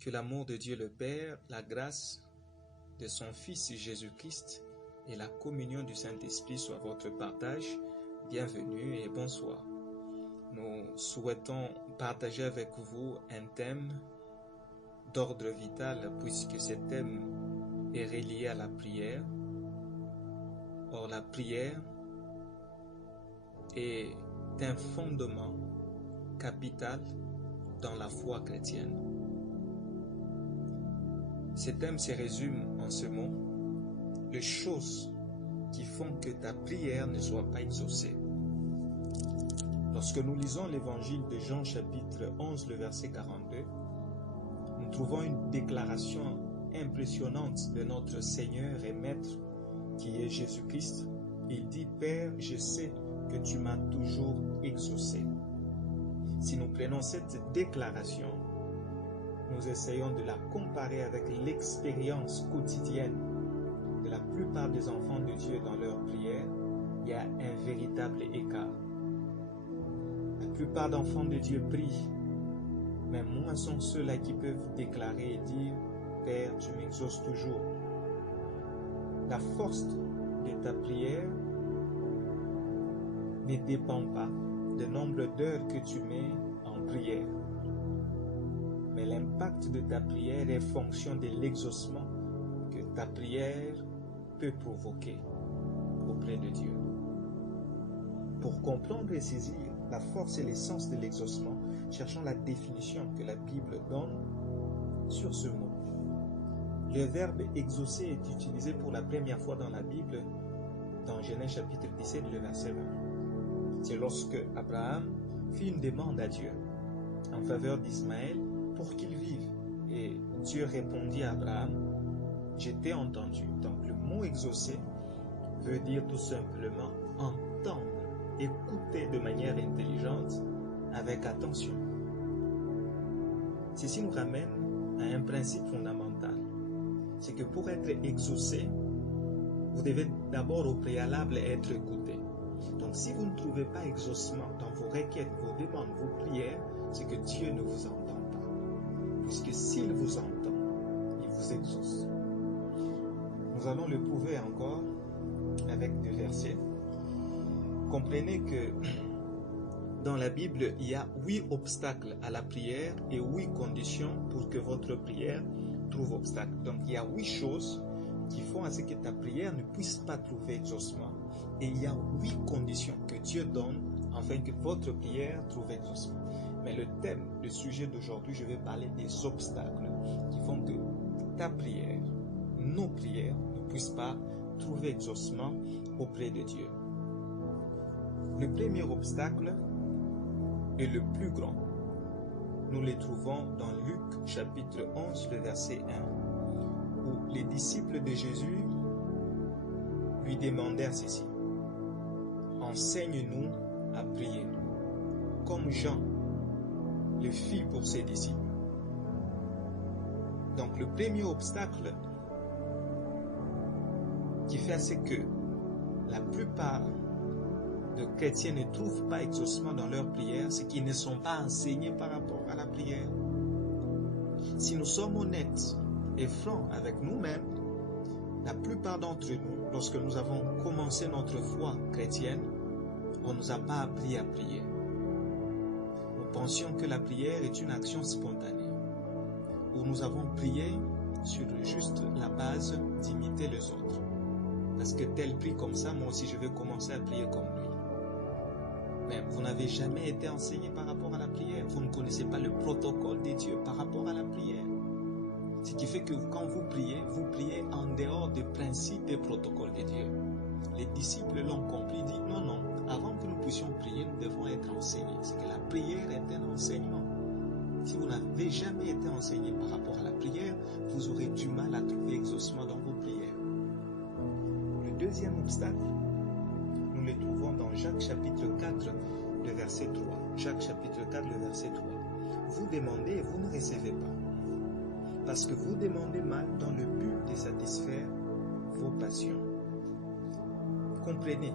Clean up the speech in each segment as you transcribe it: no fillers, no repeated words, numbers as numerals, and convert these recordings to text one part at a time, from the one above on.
Que l'amour de Dieu le Père, la grâce de son Fils Jésus-Christ et la communion du Saint-Esprit soient votre partage. Bienvenue et bonsoir. Nous souhaitons partager avec vous un thème d'ordre vital puisque ce thème est relié à la prière. Or, la prière est un fondement capital dans la foi chrétienne. Ce thème se résume en ce mot: les choses qui font que ta prière ne soit pas exaucée. Lorsque nous lisons l'évangile de Jean chapitre 11, le verset 42, nous trouvons une déclaration impressionnante de notre Seigneur et Maître qui est Jésus-Christ. Il dit: Père, je sais que tu m'as toujours exaucé. Si nous prenons cette déclaration, nous essayons de la comparer avec l'expérience quotidienne de la plupart des enfants de Dieu dans leur prière, il y a un véritable écart. La plupart d'enfants de Dieu prient, mais moins sont ceux-là qui peuvent déclarer et dire: Père, tu m'exauces toujours. La force de ta prière ne dépend pas du nombre d'heures que tu mets en prière. Mais l'impact de ta prière est fonction de l'exaucement que ta prière peut provoquer auprès de Dieu. Pour comprendre et saisir la force et l'essence de l'exaucement, cherchons la définition que la Bible donne sur ce mot. Le verbe exaucer est utilisé pour la première fois dans la Bible, dans Genèse chapitre 17, le verset 20. C'est lorsque Abraham fit une demande à Dieu en faveur d'Ismaël pour qu'il vive. Et Dieu répondit à Abraham: je t'ai entendu. Donc le mot exaucer veut dire tout simplement entendre, écouter de manière intelligente, avec attention. Ceci nous ramène à un principe fondamental. C'est que pour être exaucé, vous devez d'abord au préalable être écouté. Donc si vous ne trouvez pas exaucement dans vos requêtes, vos demandes, vos prières, c'est que Dieu ne vous entend pas. Puisque s'il vous entend, il vous exauce. Nous allons le prouver encore avec des versets. Comprenez que dans la Bible, il y a 8 obstacles à la prière et 8 conditions pour que votre prière trouve obstacle. Donc il y a 8 choses qui font à ce que ta prière ne puisse pas trouver exaucement. Et il y a 8 conditions que Dieu donne afin que votre prière trouve exaucement. Mais le thème, le sujet d'aujourd'hui, je vais parler des obstacles qui font que ta prière, nos prières, ne puissent pas trouver exaucement auprès de Dieu. Le premier obstacle est le plus grand. Nous le trouvons dans Luc chapitre 11, le verset 1, où les disciples de Jésus lui demandèrent ceci: enseigne-nous à prier, comme Jean le fit pour ses disciples. Donc le premier obstacle qui fait à ce que la plupart de chrétiens ne trouvent pas exaucement dans leur prière, c'est qu'ils ne sont pas enseignés par rapport à la prière. Si nous sommes honnêtes et francs avec nous-mêmes, la plupart d'entre nous, lorsque nous avons commencé notre foi chrétienne, on ne nous a pas appris à prier. Nous pensions que la prière est une action spontanée, où nous avons prié sur juste la base d'imiter les autres. Parce que tel prie comme ça, moi aussi je vais commencer à prier comme lui. Mais vous n'avez jamais été enseigné par rapport à la prière. Vous ne connaissez pas le protocole de Dieu par rapport à la prière. Ce qui fait que quand vous priez en dehors des principes et protocoles de Dieu. Les disciples l'ont compris, dit non, avant que nous puissions prier, nous devons être enseignés. C'est que la prière est un enseignement. Si vous n'avez jamais été enseigné par rapport à la prière, vous aurez du mal à trouver exaucement dans vos prières. Le deuxième obstacle, nous le trouvons dans Jacques chapitre 4, le verset 3. Jacques chapitre 4, le verset 3. Vous demandez et vous ne recevez pas, parce que vous demandez mal dans le but de satisfaire vos passions. Comprenez,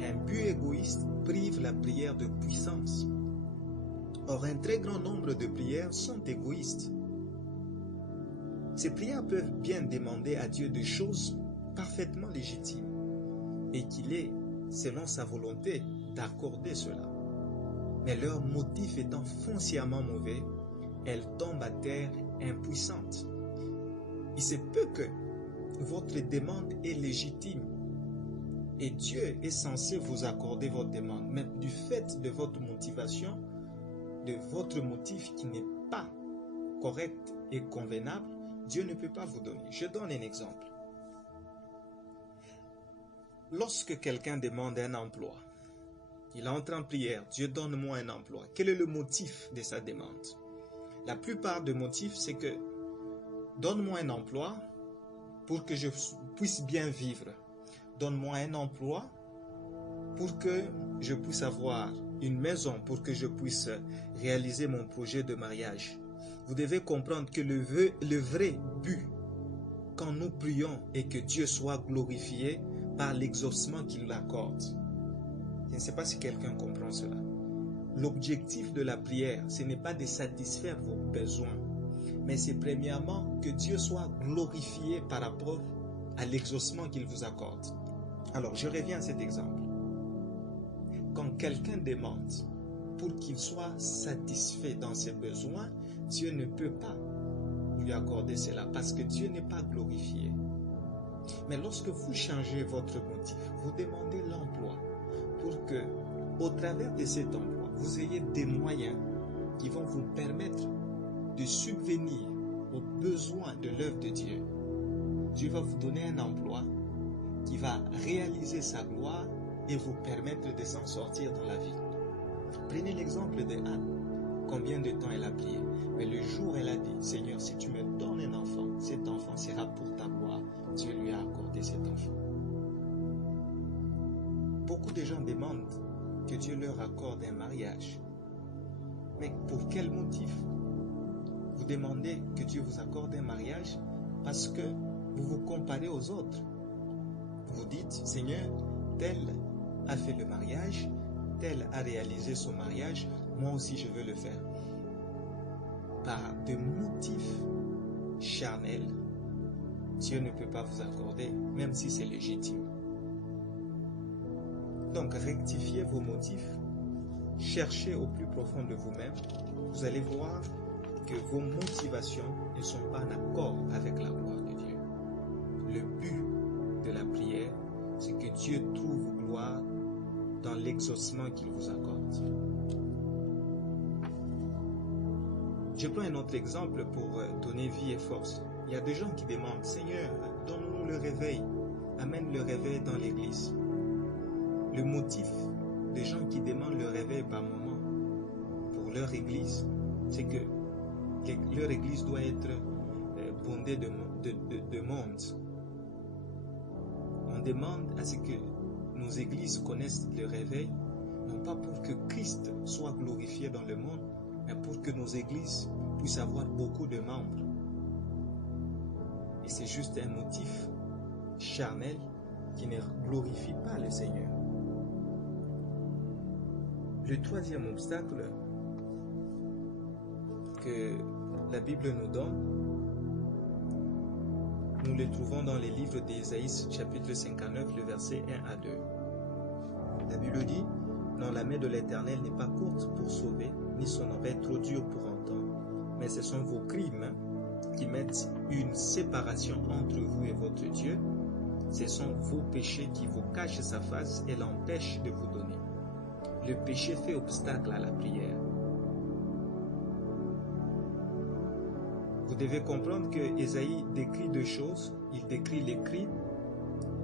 un but égoïste prive la prière de puissance. Or, un très grand nombre de prières sont égoïstes. Ces prières peuvent bien demander à Dieu des choses parfaitement légitimes et qu'il est, selon sa volonté, d'accorder cela. Mais leur motif étant foncièrement mauvais, elles tombent à terre impuissantes. Il se peut que votre demande est légitime et Dieu est censé vous accorder votre demande, mais du fait de votre motivation, de votre motif qui n'est pas correct et convenable, Dieu ne peut pas vous donner. Je donne un exemple. Lorsque quelqu'un demande un emploi, il entre en prière, Dieu donne-moi un emploi. Quel est le motif de sa demande? La plupart des motifs, c'est que donne-moi un emploi pour que je puisse bien vivre. Donne-moi un emploi pour que je puisse avoir une maison, pour que je puisse réaliser mon projet de mariage. Vous devez comprendre que le vrai but, quand nous prions, est que Dieu soit glorifié par l'exaucement qu'il accorde. Je ne sais pas si quelqu'un comprend cela. L'objectif de la prière, ce n'est pas de satisfaire vos besoins, mais c'est premièrement que Dieu soit glorifié par rapport à l'exaucement qu'il vous accorde. Alors, je reviens à cet exemple. Quand quelqu'un demande pour qu'il soit satisfait dans ses besoins, Dieu ne peut pas lui accorder cela parce que Dieu n'est pas glorifié. Mais lorsque vous changez votre motif, vous demandez l'emploi pour que, au travers de cet emploi, vous ayez des moyens qui vont vous permettre de subvenir aux besoins de l'œuvre de Dieu. Dieu va vous donner un emploi qui va réaliser sa gloire et vous permettre de s'en sortir dans la vie. Prenez l'exemple de Anne. Combien de temps elle a prié? Mais le jour où elle a dit, Seigneur, si tu me donnes un enfant, cet enfant sera pour ta gloire. Dieu lui a accordé cet enfant. Beaucoup de gens demandent que Dieu leur accorde un mariage. Mais pour quel motif? Vous demandez que Dieu vous accorde un mariage parce que vous vous comparez aux autres. Vous dites, Seigneur, tel a fait le mariage, tel a réalisé son mariage, moi aussi je veux le faire. Par des motifs charnels, Dieu ne peut pas vous accorder, même si c'est légitime. Donc rectifiez vos motifs, cherchez au plus profond de vous-même, vous allez voir que vos motivations ne sont pas en accord avec la gloire de Dieu. Le but de la prière, c'est que Dieu trouve gloire dans l'exaucement qu'il vous accorde. Je prends un autre exemple pour donner vie et force. Il y a des gens qui demandent, Seigneur, donne-nous le réveil, amène le réveil dans l'église. Le motif des gens qui demandent le réveil par moment pour leur église, c'est que leur église doit être bondée de monde. On demande à ce que nos églises connaissent le réveil, non pas pour que Christ soit glorifié dans le monde, mais pour que nos églises puissent avoir beaucoup de membres. Et c'est juste un motif charnel qui ne glorifie pas le Seigneur. Le troisième obstacle que la Bible nous donne, nous le trouvons dans les livres d'Ésaïe, chapitre 59, le verset 1 à 2. La Bible dit, « Non, la main de l'Éternel n'est pas courte pour sauver, ni son oreille trop dure pour entendre, mais ce sont vos crimes qui mettent une séparation entre vous et votre Dieu. Ce sont vos péchés qui vous cachent sa face et l'empêchent de vous donner. Le péché fait obstacle à la prière. » Vous devez comprendre que Ésaïe décrit deux choses. Il décrit les crimes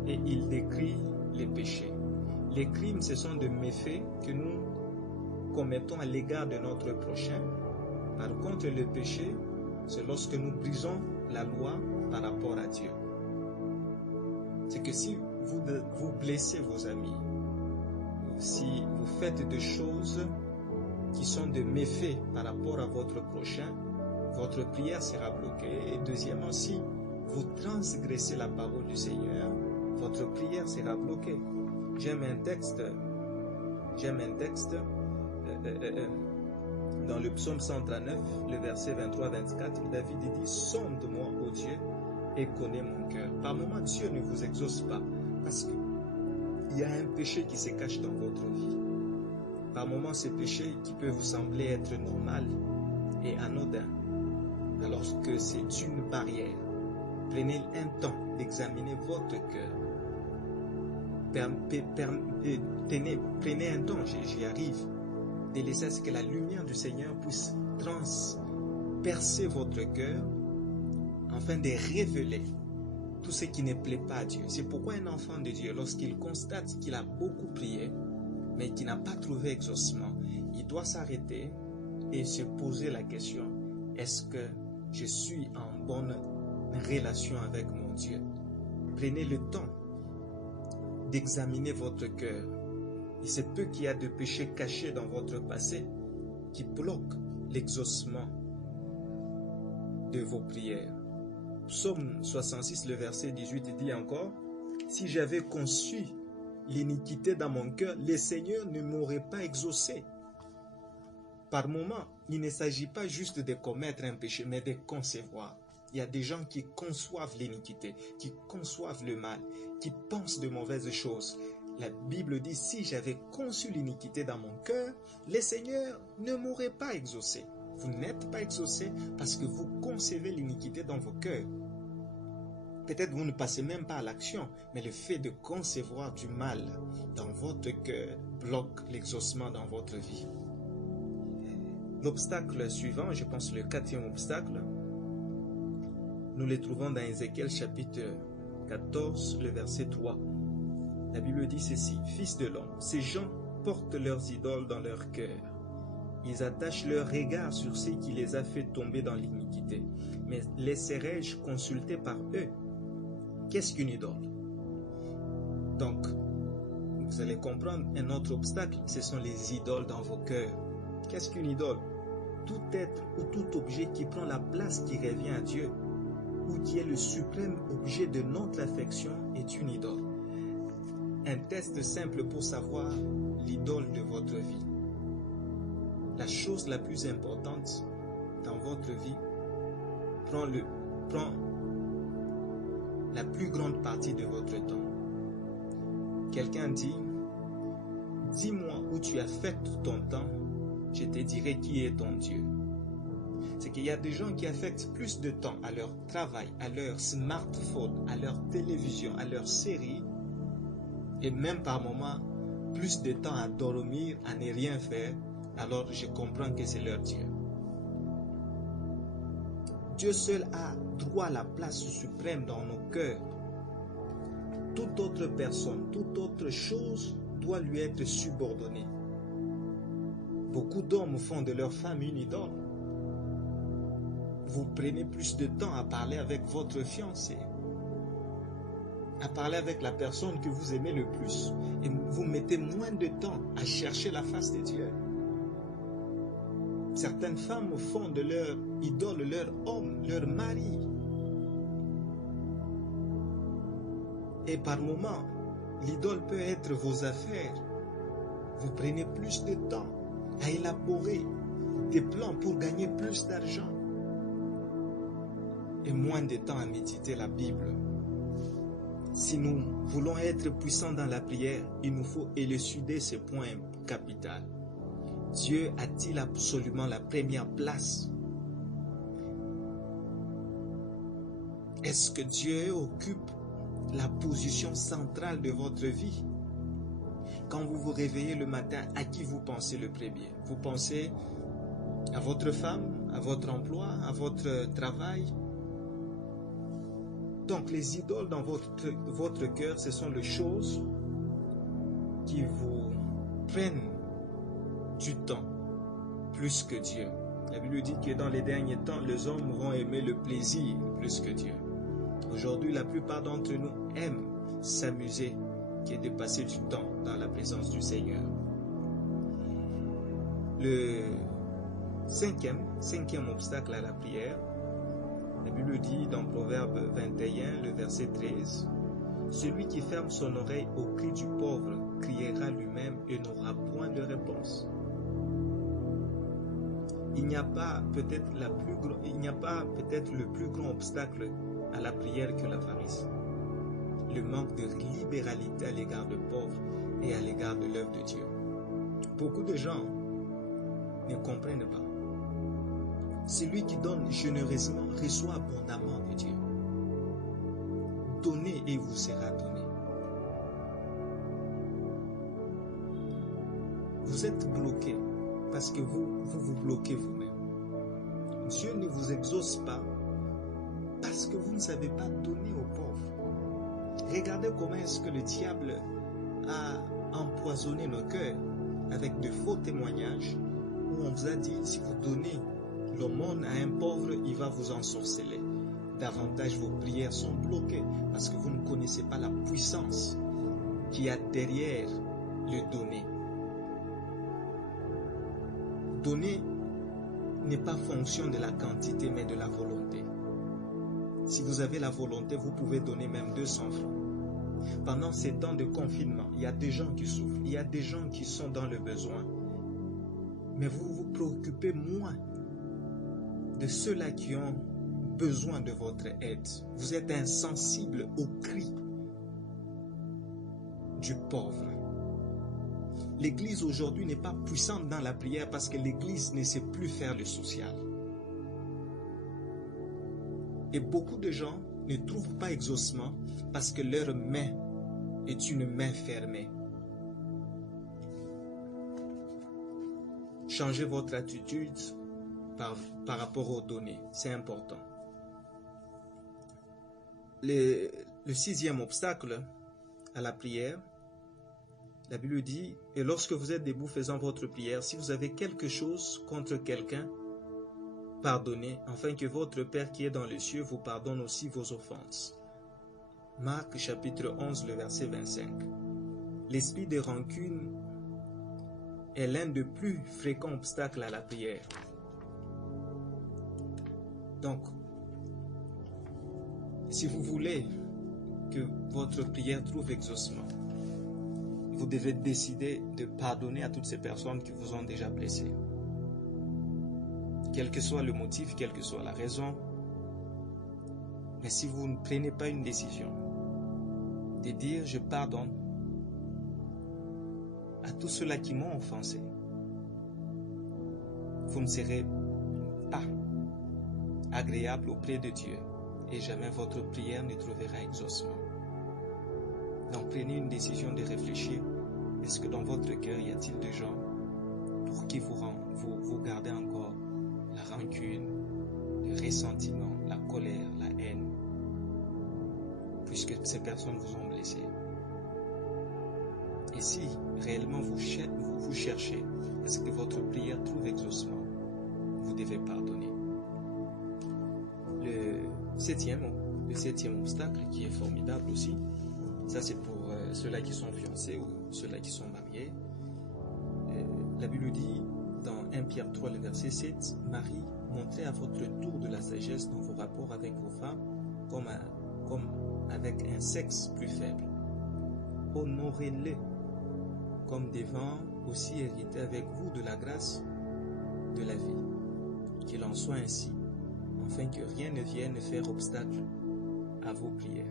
et il décrit les péchés. Les crimes, ce sont des méfaits que nous commettons à l'égard de notre prochain. Par contre, le péché, c'est lorsque nous brisons la loi par rapport à Dieu. C'est que si vous blessez vos amis, si vous faites des choses qui sont des méfaits par rapport à votre prochain, votre prière sera bloquée. Et deuxièmement, si vous transgressez la parole du Seigneur, votre prière sera bloquée. J'aime un texte Dans le psaume 139, le verset 23-24, David dit « Sonde-moi, ô Dieu, et connais mon cœur. » Par moments, Dieu ne vous exauce pas parce qu'il y a un péché qui se cache dans votre vie. Par moments, ce péché qui peut vous sembler être normal et anodin, alors que c'est une barrière. Prenez un temps d'examiner votre cœur. Prenez un temps, j'y arrive, de laisser à ce que la lumière du Seigneur puisse percer votre cœur afin de révéler tout ce qui ne plaît pas à Dieu. C'est pourquoi un enfant de Dieu, lorsqu'il constate qu'il a beaucoup prié, mais qu'il n'a pas trouvé exaucement, il doit s'arrêter et se poser la question, est-ce que je suis en bonne relation avec mon Dieu? Prenez le temps d'examiner votre cœur. Il se peut qu'il y a des péchés cachés dans votre passé qui bloquent l'exaucement de vos prières. Psaume 66, le verset 18 dit encore, « Si j'avais conçu l'iniquité dans mon cœur, le Seigneur ne m'aurait pas exaucé. » Par moments, il ne s'agit pas juste de commettre un péché, mais de concevoir. Il y a des gens qui conçoivent l'iniquité, qui conçoivent le mal, qui pensent de mauvaises choses. La Bible dit, si j'avais conçu l'iniquité dans mon cœur, le Seigneur ne m'aurait pas exaucé. Vous n'êtes pas exaucé parce que vous concevez l'iniquité dans vos cœurs. Peut-être vous ne passez même pas à l'action, mais le fait de concevoir du mal dans votre cœur bloque l'exaucement dans votre vie. L'obstacle suivant, je pense le 4e obstacle, nous le trouvons dans Ézéchiel chapitre 14, le verset 3. La Bible dit ceci, « Fils de l'homme, ces gens portent leurs idoles dans leur cœur. Ils attachent leur regard sur ce qui les a fait tomber dans l'iniquité. Mais laisserai-je consulter par eux? Qu'est-ce qu'une idole? » Donc, vous allez comprendre un autre obstacle, ce sont les idoles dans vos cœurs. Qu'est-ce qu'une idole? Tout être ou tout objet qui prend la place qui revient à Dieu, ou qui est le suprême objet de notre affection, est une idole. Un test simple pour savoir l'idole de votre vie. La chose la plus importante dans votre vie prend la plus grande partie de votre temps. Quelqu'un dit, dis-moi où tu affectes ton temps, je te dirai qui est ton Dieu. C'est qu'il y a des gens qui affectent plus de temps à leur travail, à leur smartphone, à leur télévision, à leur série, et même par moments, plus de temps à dormir, à ne rien faire, alors je comprends que c'est leur Dieu. Dieu seul a droit à la place suprême dans nos cœurs. Toute autre personne, toute autre chose doit lui être subordonnée. Beaucoup d'hommes font de leur femme une idole. Vous prenez plus de temps à parler avec votre fiancé, à parler avec la personne que vous aimez le plus, et vous mettez moins de temps à chercher la face de Dieu. Certaines femmes font de leur idole leur homme, leur mari. Et par moments, l'idole peut être vos affaires. Vous prenez plus de temps à élaborer des plans pour gagner plus d'argent et moins de temps à méditer la Bible. Si nous voulons être puissants dans la prière, il nous faut élucider ce point capital. Dieu a-t-il absolument la première place? Est-ce que Dieu occupe la position centrale de votre vie? Quand vous vous réveillez le matin, à qui vous pensez le premier? Vous pensez à votre femme, à votre emploi, à votre travail? Donc les idoles dans votre cœur, ce sont les choses qui vous prennent du temps plus que Dieu. La Bible dit que dans les derniers temps, les hommes vont aimer le plaisir plus que Dieu. Aujourd'hui, la plupart d'entre nous aiment s'amuser, qui est de passer du temps dans la présence du Seigneur. Le cinquième obstacle à la prière, la Bible dit dans Proverbe 21, le verset 13, « Celui qui ferme son oreille au cri du pauvre criera lui-même et n'aura point de réponse. » il n'y a pas peut-être le plus grand obstacle à la prière que l'avarice. Le manque de libéralité à l'égard des pauvres et à l'égard de l'œuvre de Dieu. Beaucoup de gens ne comprennent pas. Celui qui donne généreusement reçoit abondamment de Dieu. Donnez et vous sera donné. Vous êtes bloqué parce que vous bloquez vous-même. Dieu ne vous exauce pas parce que vous ne savez pas donner aux pauvres. Regardez comment est-ce que le diable a empoisonné nos cœurs avec de faux témoignages où on vous a dit, si vous donnez l'aumône à un pauvre, il va vous ensorceler. Davantage vos prières sont bloquées parce que vous ne connaissez pas la puissance qu'il y a derrière le donner. Donner n'est pas fonction de la quantité mais de la volonté. Si vous avez la volonté, vous pouvez donner même 200 francs. Pendant ces temps de confinement, il y a des gens qui souffrent, il y a des gens qui sont dans le besoin. Mais vous vous préoccupez moins de ceux-là qui ont besoin de votre aide. Vous êtes insensible aux cris du pauvre. L'Église aujourd'hui n'est pas puissante dans la prière parce que l'Église ne sait plus faire le social. Et beaucoup de gens ne trouvent pas exaucement parce que leur main est une main fermée. Changez votre attitude par rapport aux données. C'est important. Le 6e obstacle à la prière, la Bible dit, et lorsque vous êtes debout faisant votre prière, si vous avez quelque chose contre quelqu'un, pardonnez, afin que votre Père qui est dans les cieux vous pardonne aussi vos offenses. Marc chapitre 11, le verset 25. L'esprit de rancune est l'un des plus fréquents obstacles à la prière. Donc, si vous voulez que votre prière trouve exaucement, vous devez décider de pardonner à toutes ces personnes qui vous ont déjà blessé. Quel que soit le motif, quelle que soit la raison. Mais si vous ne prenez pas une décision de dire je pardonne à tous ceux-là qui m'ont offensé, vous ne serez pas agréable auprès de Dieu et jamais votre prière ne trouvera exaucement. Donc prenez une décision de réfléchir. Est-ce que dans votre cœur y a-t-il des gens pour qui vous gardez encore la rancune, le ressentiment, la colère, la haine, puisque ces personnes vous ont blessé? Et si réellement vous cherchez à ce que votre prière trouve exaucement, vous devez pardonner. Le septième obstacle qui est formidable aussi, ça c'est pour ceux-là qui sont fiancés ou ceux-là qui sont mariés. La Bible dit dans 1 Pierre 3, le verset 7, « Marie, montrez à votre tour de la sagesse dans vos rapports avec vos femmes comme avec un sexe plus faible. Honorez-les comme devant aussi hériter avec vous de la grâce de la vie. Qu'il en soit ainsi, afin que rien ne vienne faire obstacle à vos prières. »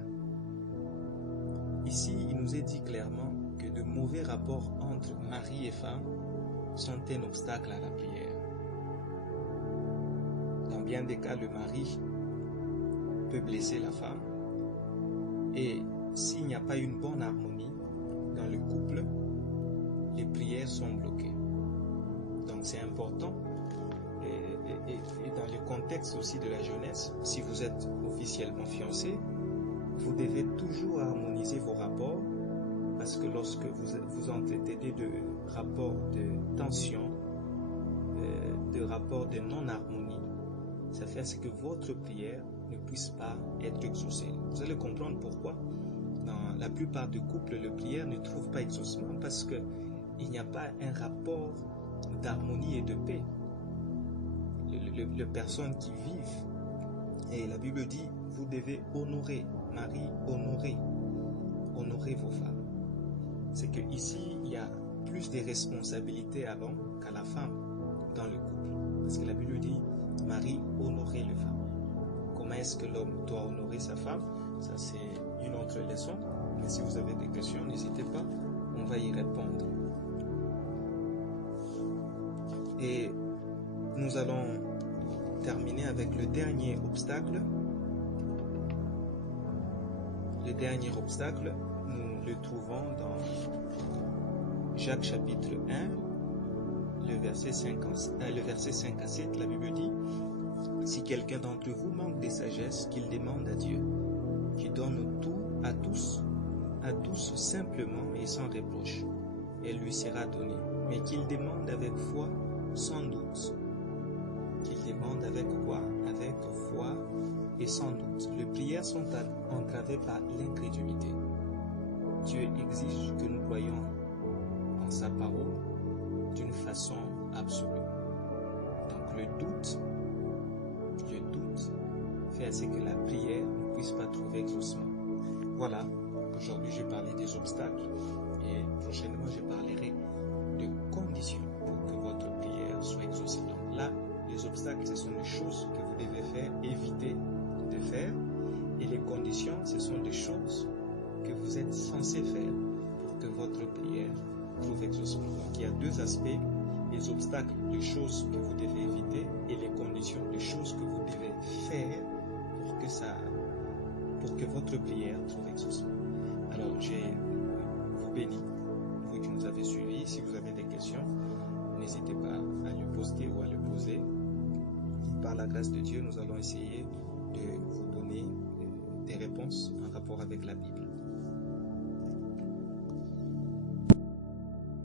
Ici, il nous est dit clairement que de mauvais rapports entre mari et femme sont un obstacle à la prière. Dans bien des cas, le mari peut blesser la femme. Et s'il n'y a pas une bonne harmonie dans le couple, les prières sont bloquées. Donc c'est important. Et dans le contexte aussi de la jeunesse, si vous êtes officiellement fiancé, vous devez toujours harmoniser vos rapports, parce que lorsque vous entretenez de rapports de tension, de rapports de non-harmonie, ça fait à ce que votre prière ne puisse pas être exaucée. Vous allez comprendre pourquoi dans la plupart des couples, la prière ne trouve pas exaucement, parce qu'il n'y a pas un rapport d'harmonie et de paix. Les personnes qui vivent, et la Bible dit, vous devez honorer, Marie, honorer vos femmes. C'est qu'ici, il y a plus de responsabilités à l'homme qu'à la femme dans le couple. Parce que la Bible dit, Marie honorait les femmes. Comment est-ce que l'homme doit honorer sa femme? Ça, c'est une autre leçon. Mais si vous avez des questions, n'hésitez pas, on va y répondre. Et nous allons terminer avec le dernier obstacle. Le dernier obstacle, nous le trouvons dans Jacques chapitre 1, le verset 5 à 7. La Bible dit, « Si quelqu'un d'entre vous manque de sagesse, qu'il demande à Dieu, qui donne tout à tous simplement et sans reproche, elle lui sera donnée. Mais qu'il demande avec foi, sans doute. » Qu'il demande avec quoi? Avec foi et sans doute. Les prières sont entravées par l'incrédulité. Dieu exige que nous croyions en sa parole d'une façon absolue. Donc le doute fait à ce que la prière ne puisse pas trouver exaucement. Voilà, aujourd'hui j'ai parlé des obstacles et prochainement je parlerai de conditions pour que votre prière soit exaucée. Donc là, les obstacles, ce sont les choses que vous devez faire, éviter de faire, et les conditions, ce sont des choses que vous êtes censé faire pour que votre prière trouve exaucement. Donc il y a deux aspects, les obstacles, les choses que vous devez éviter, et les conditions, les choses que vous devez faire pour que votre prière trouve exaucement. Alors je vous bénis, vous qui nous avez suivis. Si vous avez des questions, n'hésitez pas à le poster ou à le poser. Par la grâce de Dieu, nous allons essayer de vous donner des réponses en rapport avec la Bible.